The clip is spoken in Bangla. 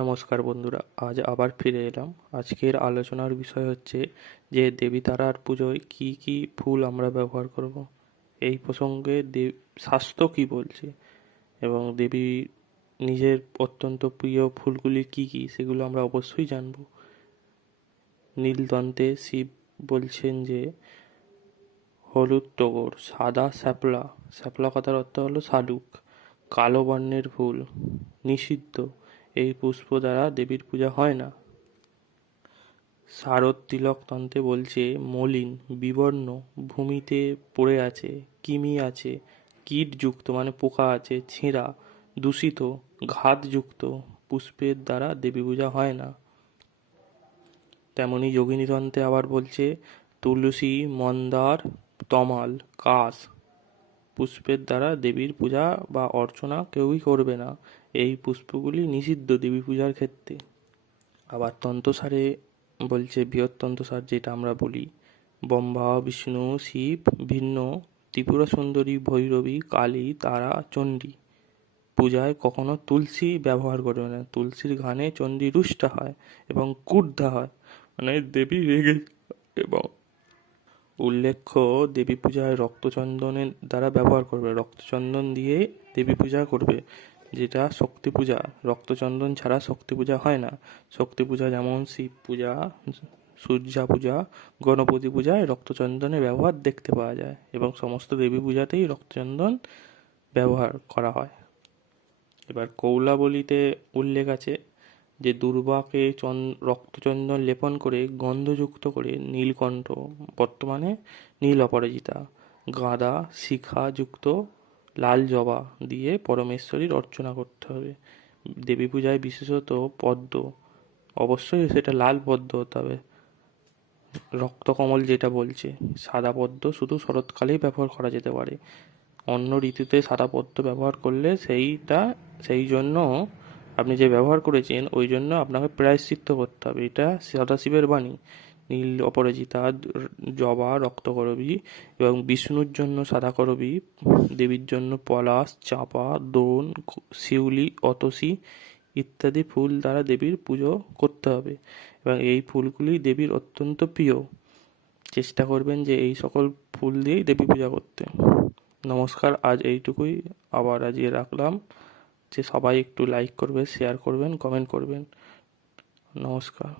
নমস্কার বন্ধুরা, আজ আবার ফিরে এলাম। আজকের আলোচনার বিষয় হচ্ছে যে দেবী তারার পুজোয় কি কি ফুল আমরা ব্যবহার করব। এই প্রসঙ্গে শাস্ত্র কি বলছে এবং দেবী নিজের অত্যন্ত প্রিয় ফুলগুলি কি কি সেগুলো আমরা অবশ্যই জানব। নীলদন্তে শিব বলছেন যে হলুদ টগর, সাদা শ্যাপলা, শ্যাপলা কথার অর্থ হলো শালুক, কালো বর্ণের ফুল নিষিদ্ধ, এই পুষ্প দ্বারা দেবীর পূজা হয় না। শারদ তিলক তন্ত্রে বলছে মলিন, বিবর্ণ, ভূমিতে পড়ে আছে, কৃমি আছে, কীটযুক্ত মানে পোকা আছে, ছেঁড়া, দূষিত, ঘাতযুক্ত পুষ্পের দ্বারা দেবী পূজা হয় না। তেমনি যোগিনী তন্ত্রে আবার বলছে তুলসী, মন্দার, তমাল, কাশ পুষ্পের দ্বারা দেবীর পূজা বা অর্চনা কেউই করবে না। এই পুষ্পগুলি নিষিদ্ধ দেবী পূজার ক্ষেত্রে। আবার তন্ত্রসারে বলছে বৃহৎ তন্ত্রসার, যেটা আমরা বলি ব্রহ্মা, বিষ্ণু, শিব ভিন্ন, ত্রিপুরা সুন্দরী, ভৈরবী, কালী, তারা, চণ্ডী পূজায় কখনো তুলসী ব্যবহার করবে না। তুলসীর ঘানে চণ্ডী রুষ্ট হয় এবং ক্রুদ্ধা হয়, মানে দেবী রেগে। এবং উল্লেখ্য, দেবী পূজায় রক্তচন্দনের দ্বারা ব্যবহার করবে, রক্তচন্দন দিয়ে দেবী পূজা করবে, যেটা শক্তি পূজা। রক্তচন্দন ছাড়া শক্তি পূজা হয় না। শক্তি পূজা যেমন শিব পূজা, সূর্যা পূজা, গণপতি পূজায় রক্তচন্দনের ব্যবহার দেখতে পাওয়া যায় এবং সমস্ত দেবী পূজাতেই রক্তচন্দন ব্যবহার করা হয়। এবার কৌলাবলিতে উল্লেখ আছে যে দুর্বাকে রক্তচন্দন লেপন করে গন্ধযুক্ত করে নীলকণ্ঠ, বর্তমানে নীল অপরাজিতা, গাঁদা, শিখাযুক্ত লাল জবা দিয়ে পরমেশ্বরীর অর্চনা করতে হবে। দেবী পূজায় বিশেষত পদ্ম, অবশ্যই সেটা লাল পদ্ম হতে হবে। রক্তকমল যেটা বলছে, সাদা পদ্ম শুধু শরৎকালেই ব্যবহার করা যেতে পারে। অন্য ঋতুতে সাদা পদ্ম ব্যবহার করলে সেই জন্য আপনি যে ব্যবহার করেছেন ওই জন্য আপনাকে প্রায়শ্চিত্ত করতে হবে। এটা সদাশিবের বাণী। নীল অপরাজিতা, জবা, রক্তকরবী এবং বিষ্ণুর জন্য সাদা করবী, দেবীর জন্য পলাশ, চাঁপা, দোন, শিউলি, অতসী ইত্যাদি ফুল দ্বারা দেবীর পুজো করতে হবে এবং এই ফুলগুলি দেবীর অত্যন্ত প্রিয়। চেষ্টা করবেন যে এই সকল ফুল দিয়েই দেবী পূজা করতে। নমস্কার, আজ এইটুকুই। আবার আজকে রাখলাম যে সবাই একটু লাইক করবে, শেয়ার করবেন, কমেন্ট করবেন। নমস্কার।